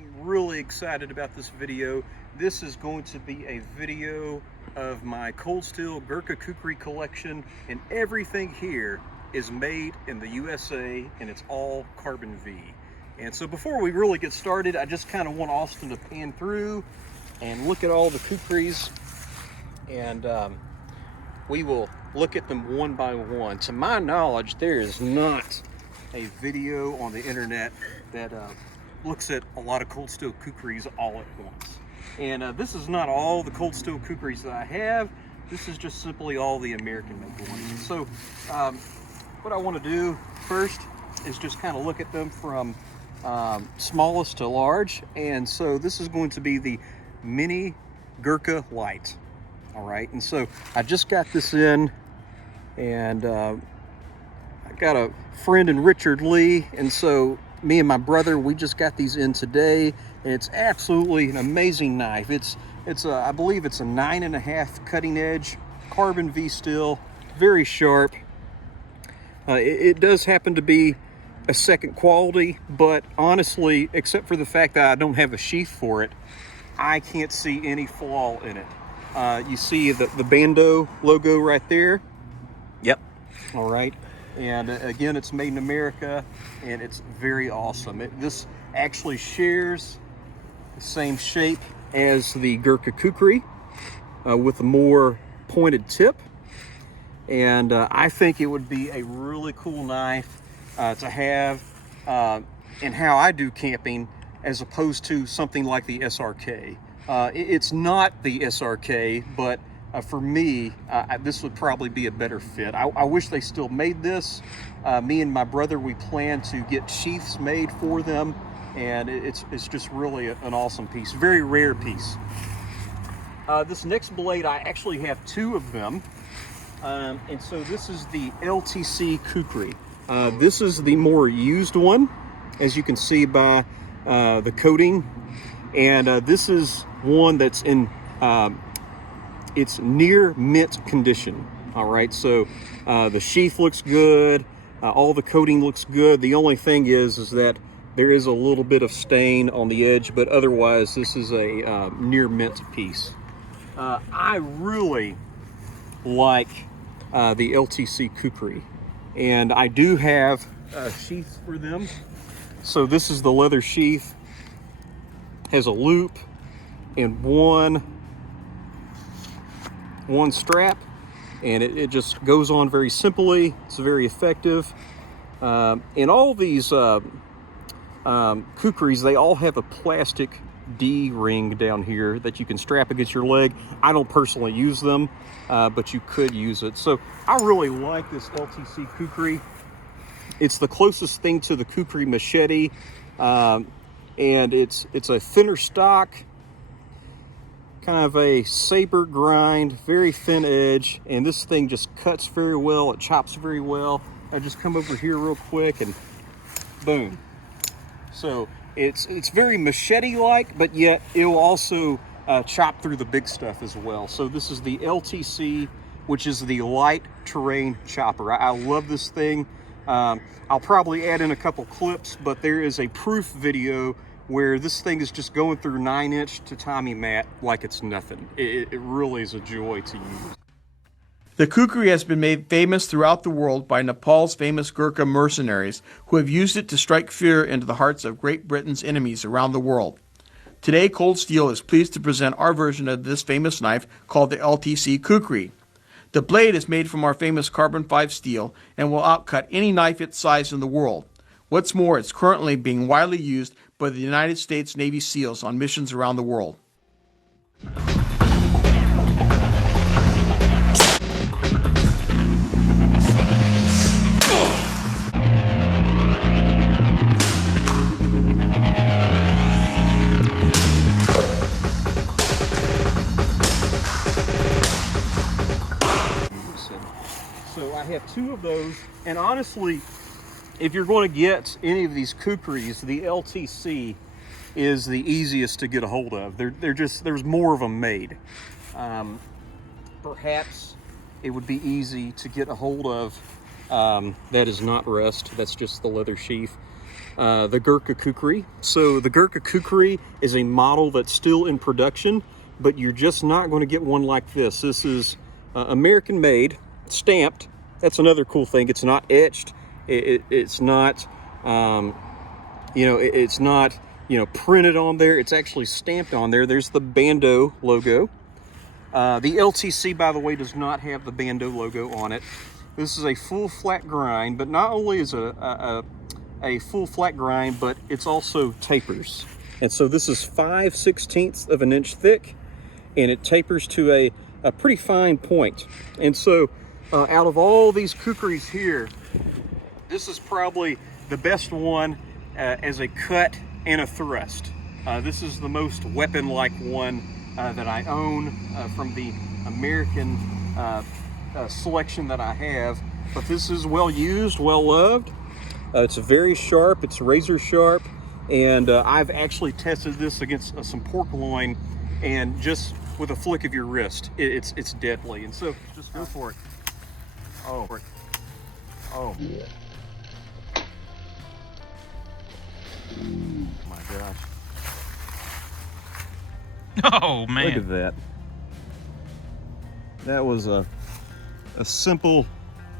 I'm really excited about this video. This is going to be a video of my cold steel Gurkha Kukri collection, and everything here is made in the USA, and it's all carbon V. And so before we really get started, I just kind of want Austin to pan through and look at all the Kukris, and we will look at them one by one. To my knowledge, there is not a video on the internet that looks at a lot of cold steel Kukris all at once. And this is not all the cold steel Kukris that I have. This is just simply all the American made ones. So what I want to do first is just kind of look at them from smallest to large. And so this is going to be the mini Gurkha Lite. All right, and so I just got this in, and I got a friend in Richard Lee, and so me and my brother, we just got these in today, and it's absolutely an amazing knife. It's I believe it's a 9.5 cutting edge carbon V steel, very sharp. It does happen to be a second quality, but honestly, except for the fact that I don't have a sheath for it, I can't see any flaw in it. You see the Bando logo right there. Yep. All right. And again, it's made in America, and it's very awesome. This actually shares the same shape as the Gurkha Kukri with a more pointed tip. And I think it would be a really cool knife to have in how I do camping, as opposed to something like the SRK. It's not the SRK, but for me, this would probably be a better fit. I wish they still made this. Me and my brother, we plan to get sheaths made for them, and it's just really an awesome piece, very rare piece. This next blade, I actually have two of them, and so this is the LTC Kukri. This is the more used one, as you can see by the coating, and this is one that's in it's near mint condition. All right, so the sheath looks good, all the coating looks good. The only thing is that there is a little bit of stain on the edge, but otherwise this is a near mint piece. I really like the LTC Kukri, and I do have sheaths for them. So this is the leather sheath, has a loop and one strap, and it just goes on very simply. It's very effective. And all these Kukris, they all have a plastic D-ring down here that you can strap against your leg. I don't personally use them, but you could use it. So I really like this LTC Kukri. It's the closest thing to the Kukri machete, and it's a thinner stock, kind of a saber grind, very thin edge, and this thing just cuts very well. It chops very well. I just come over here real quick and boom. So it's very machete-like, but yet it will also chop through the big stuff as well. So this is the LTC, which is the light terrain chopper. I love this thing. I'll probably add in a couple clips, but there is a proof video where this thing is just going through 9-inch tatami mat like it's nothing. It really is a joy to use. The Kukri has been made famous throughout the world by Nepal's famous Gurkha mercenaries, who have used it to strike fear into the hearts of Great Britain's enemies around the world. Today, Cold Steel is pleased to present our version of this famous knife called the LTC Kukri. The blade is made from our famous carbon 5 steel and will outcut any knife its size in the world. What's more, it's currently being widely used by the United States Navy SEALs on missions around the world. So I have two of those, and honestly, if you're going to get any of these Kukris, the LTC is the easiest to get a hold of. There's more of them made. Perhaps it would be easy to get a hold of that is not rust. That's just the leather sheath. the Gurkha Kukri. So the Gurkha Kukri is a model that's still in production, but you're just not going to get one like this. This is American made, stamped. That's another cool thing. It's not etched. It's not, it's not, printed on there. It's actually stamped on there. There's the Bando logo. The LTC, by the way, does not have the Bando logo on it. This is a full flat grind, but not only is it a full flat grind, but it's also tapers. And so this is 5/16 of an inch thick, and it tapers to a pretty fine point. And so out of all these kukris here, this is probably the best one as a cut and a thrust. This is the most weapon-like one that I own from the American selection that I have. But this is well used, well loved. It's very sharp, it's razor sharp, and I've actually tested this against some pork loin, and just with a flick of your wrist, it's deadly. And so just go for it. Oh, oh. My gosh. Oh man. Look at that. That was a simple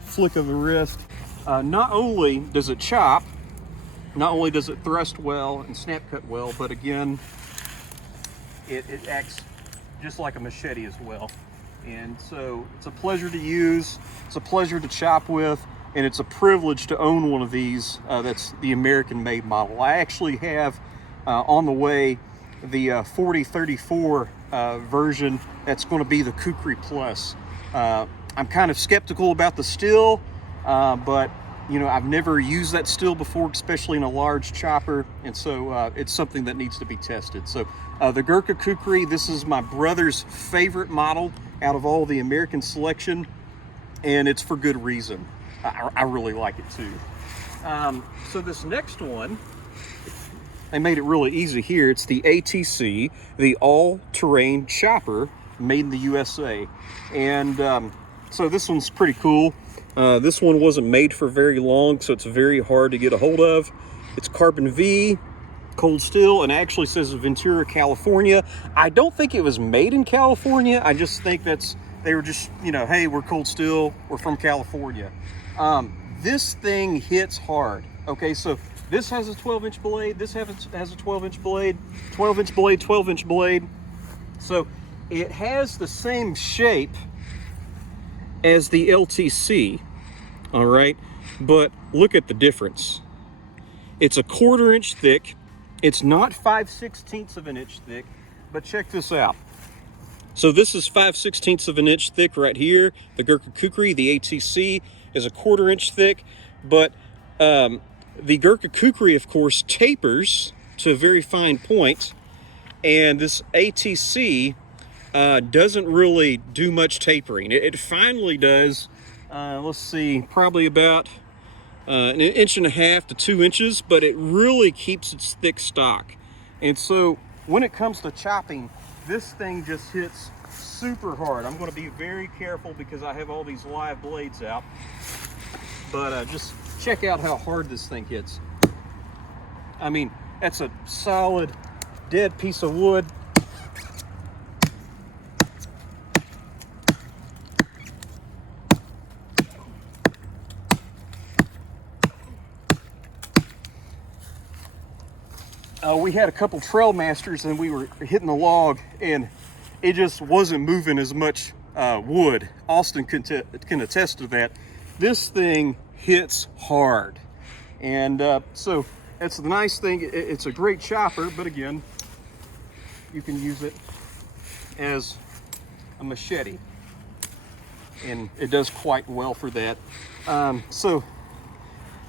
flick of the wrist. Not only does it chop, not only does it thrust well and snap cut well, but again, it acts just like a machete as well. And so it's a pleasure to use, it's a pleasure to chop with, and it's a privilege to own one of these. That's the American made model. I actually have on the way the 4034 version. That's going to be the Kukri Plus. I'm kind of skeptical about the steel, but I've never used that steel before, especially in a large chopper, and so it's something that needs to be tested. So the Gurkha Kukri, this is my brother's favorite model out of all the American selection, and it's for good reason. I really like it too. So this next one, they made it really easy here. It's the ATC, the all-terrain chopper made in the USA. And so this one's pretty cool. This one wasn't made for very long, so it's very hard to get a hold of. It's carbon V, cold steel, and it actually says Ventura, California. I don't think it was made in California. I just think they were just, hey, we're cold steel, we're from California. This thing hits hard. Okay, so this has a 12-inch blade, this has a 12-inch blade, 12-inch blade, 12-inch blade. So it has the same shape as the LTC, all right? But look at the difference. It's a 1/4 inch thick. It's not 5/16 of an inch thick, but check this out. So this is 5/16 of an inch thick right here. The Gurkha Kukri, the ATC, is a 1/4 inch thick, but the Gurkha Kukri, of course, tapers to a very fine point, and this ATC doesn't really do much tapering. It finally does, let's see, probably about an 1.5 to 2 inches, but it really keeps its thick stock. And so when it comes to chopping, this thing just hits super hard. I'm going to be very careful because I have all these live blades out, but just check out how hard this thing hits. I mean, that's a solid, dead piece of wood. We had a couple trail masters and we were hitting the log and it just wasn't moving as much wood. Austin can attest to that. This thing hits hard. And so that's the nice thing. It's a great chopper, but again, you can use it as a machete. And it does quite well for that. So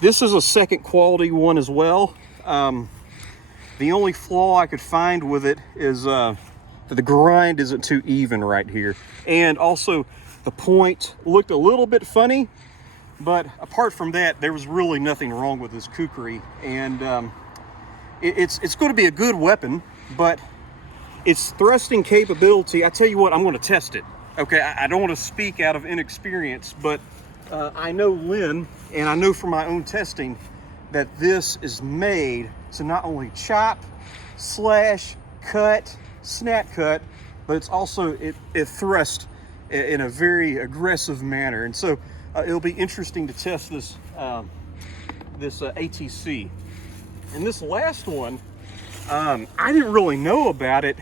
this is a second quality one as well. The only flaw I could find with it is that the grind isn't too even right here. And also the point looked a little bit funny, but apart from that, there was really nothing wrong with this Kukri. And it's going to be a good weapon, but its thrusting capability, I tell you what, I'm going to test it. Okay, I don't want to speak out of inexperience, but I know Lynn, and I know from my own testing, that this is made to not only chop, slash, cut, snap cut, but it's also it thrusts in a very aggressive manner. And so it'll be interesting to test this ATC. And this last one, I didn't really know about it,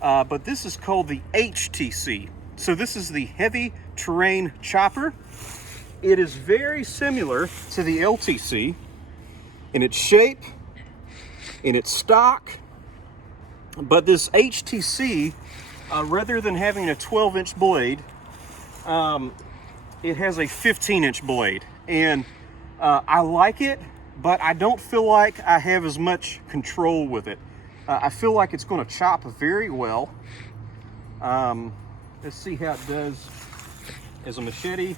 but this is called the HTC. So this is the heavy terrain chopper. It is very similar to the LTC in its shape, in its stock, but this HTC, rather than having a 12-inch blade, it has a 15-inch blade. And I like it, but I don't feel like I have as much control with it. I feel like it's going to chop very well. Let's see how it does as a machete.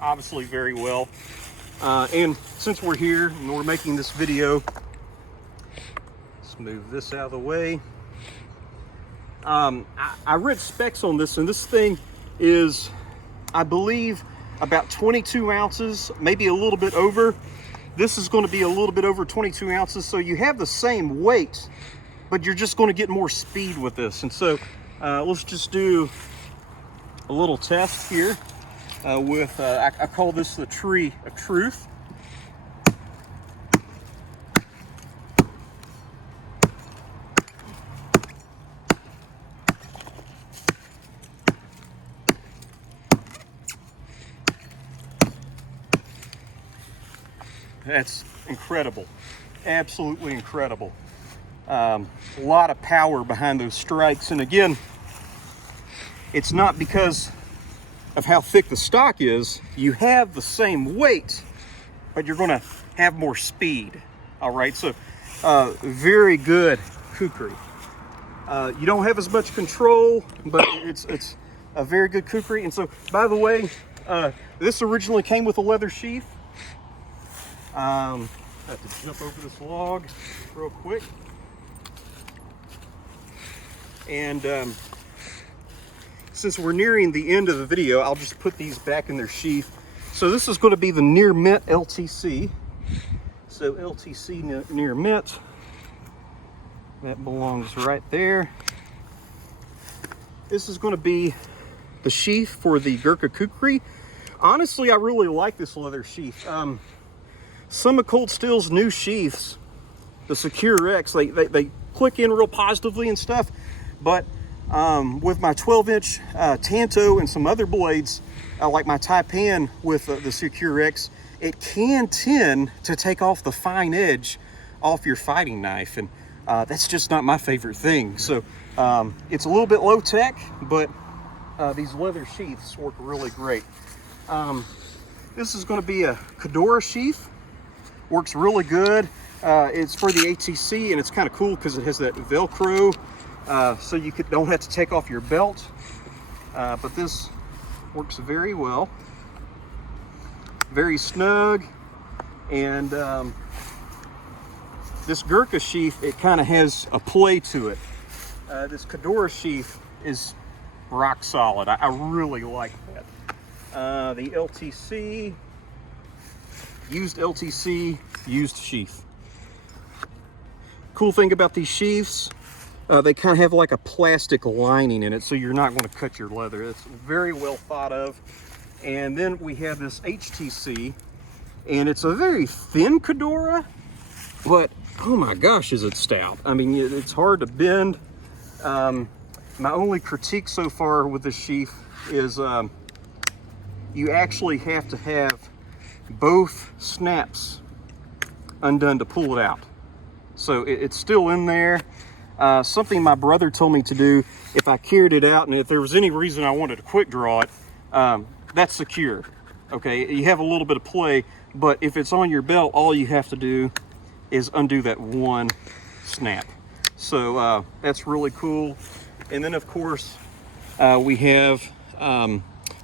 Obviously very well. And since we're here and we're making this video, let's move this out of the way. I read specs on this, and this thing is, I believe, about 22 ounces, maybe a little bit over. This is going to be a little bit over 22 ounces, so you have the same weight, but you're just going to get more speed with this. And so let's just do a little test here with, I call this the tree of truth. That's incredible, absolutely incredible. A lot of power behind those strikes. And again, it's not because of how thick the stock is. You have the same weight, but you're gonna have more speed. All right, so very good kukri. You don't have as much control, but it's a very good kukri. And so, by the way, this originally came with a leather sheath. I have to jump over this log real quick. And since we're nearing the end of the video, I'll just put these back in their sheath. So this is going to be the near mint LTC. So LTC near mint, that belongs right there. This is going to be the sheath for the Gurkha Kukri. Honestly, I really like this leather sheath. Some of Cold Steel's new sheaths, the Secure X, they click in real positively and stuff, but with my 12-inch Tanto and some other blades, like my Taipan with the Secure X, it can tend to take off the fine edge off your fighting knife, and that's just not my favorite thing. So it's a little bit low tech, but these leather sheaths work really great. This is going to be a Kedora sheath. Works really good. It's for the ATC, and it's kind of cool because it has that Velcro, so you don't have to take off your belt. But this works very well. Very snug. And this Gurkha sheath, it kind of has a play to it. This Kedora sheath is rock solid. I really like that. The LTC. Used LTC, used sheath. Cool thing about these sheaths, they kind of have like a plastic lining in it, so you're not going to cut your leather. It's very well thought of. And then we have this HTC, and it's a very thin Kedora, but oh my gosh, is it stout. I mean, it's hard to bend. My only critique so far with this sheath is you actually have to have both snaps undone to pull it out. So it's still in there. Something my brother told me to do if I carried it out, and if there was any reason I wanted to quick draw it, that's secure. Okay, you have a little bit of play, but if it's on your belt, all you have to do is undo that one snap. So that's really cool. And then of course we have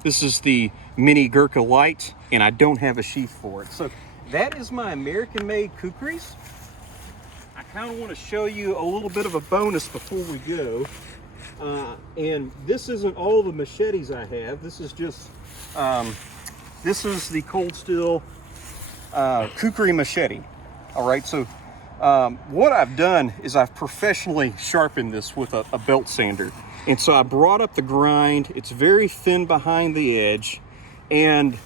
this is the mini Gurkha Lite, and I don't have a sheath for it. So that is my American-made Kukris. I kind of want to show you a little bit of a bonus before we go. And this isn't all the machetes I have. This is just, this is the Cold Steel Kukri machete. All right, so what I've done is I've professionally sharpened this with a belt sander. And so I brought up the grind. It's very thin behind the edge. And,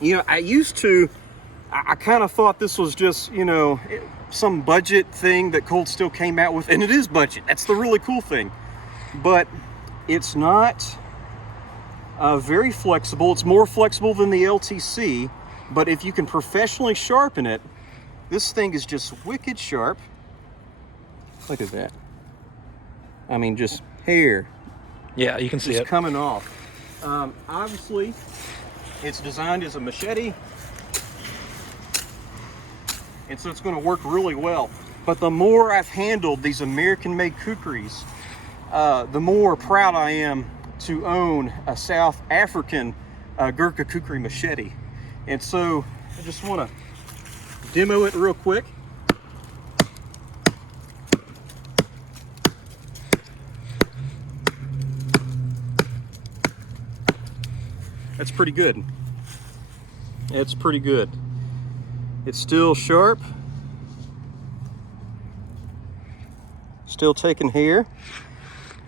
you know, I kind of thought this was just, you know, some budget thing that Cold Steel came out with. And it is budget. That's the really cool thing. But it's not very flexible. It's more flexible than the LTC. But if you can professionally sharpen it, this thing is just wicked sharp. Look at that. I mean, just hair. Yeah, you can see it. it Coming off. Obviously, it's designed as a machete, and so it's going to work really well. But the more I've handled these American-made Kukris, the more proud I am to own a South African Gurkha Kukri machete. And so I just want to demo it real quick. That's pretty good. It's pretty good. It's still sharp. Still taking hair.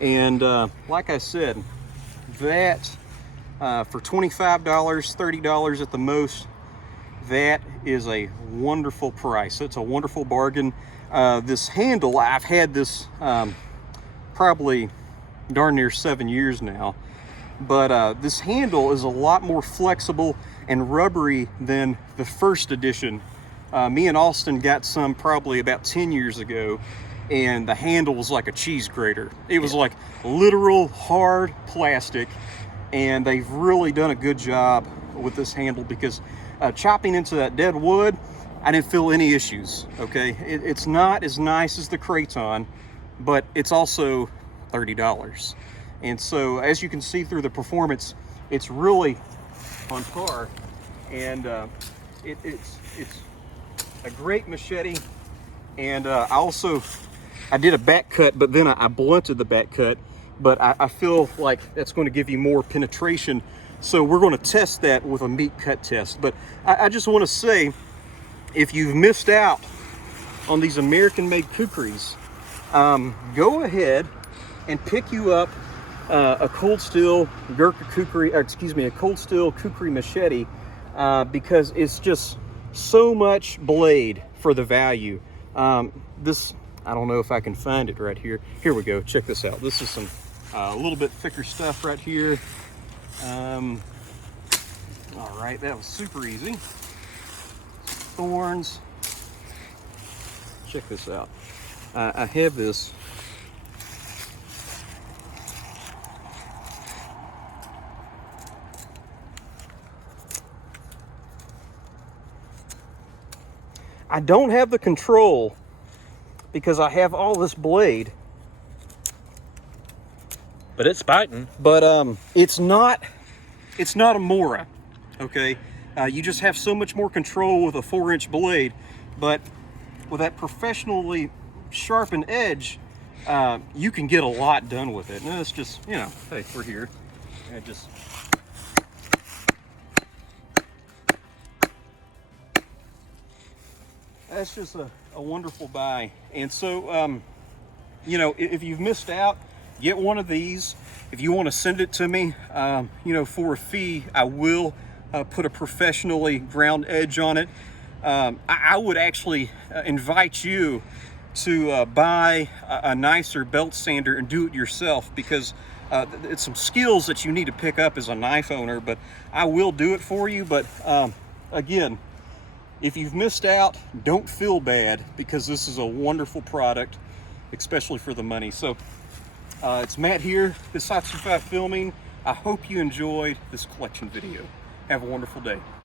And like I said, that for $25, $30 at the most, that is a wonderful price. It's a wonderful bargain. This handle, I've had this probably darn near 7 years now. But this handle is a lot more flexible and rubbery than the first edition. Me and Austin got some probably about 10 years ago, and the handle was like a cheese grater. It was like literal hard plastic, and they've really done a good job with this handle because chopping into that dead wood, I didn't feel any issues, okay? It's not as nice as the Kraton, but it's also $30. And so, as you can see through the performance, it's really on par, and it's a great machete. And I did a back cut, but then I blunted the back cut, but I feel like that's going to give you more penetration. So we're going to test that with a meat cut test. But I just want to say, if you've missed out on these American-made Kukris, go ahead and pick you up a Cold Steel Gurkha Kukri, a Cold Steel Kukri machete, because it's just so much blade for the value. This, I don't know if I can find it right here. Here we go. Check this out. This is some a little bit thicker stuff right here. All right, that was super easy. Thorns. Check this out. I have this. I don't have the control because I have all this blade. but it's biting. But it's not a Mora, okay? You just have so much more control with a 4-inch blade, but with that professionally sharpened edge, you can get a lot done with it. And it's just, you know, hey, we're here. And just that's just a wonderful buy. And so, you know, if you've missed out, get one of these. If you want to send it to me, you know, for a fee, I will put a professionally ground edge on it. I would actually invite you to buy a nicer belt sander and do it yourself, because it's some skills that you need to pick up as a knife owner, but I will do it for you. But again, if you've missed out, don't feel bad, because this is a wonderful product, especially for the money. So it's Matt here, this Satsu 5 Filming. I hope you enjoyed this collection video. Have a wonderful day.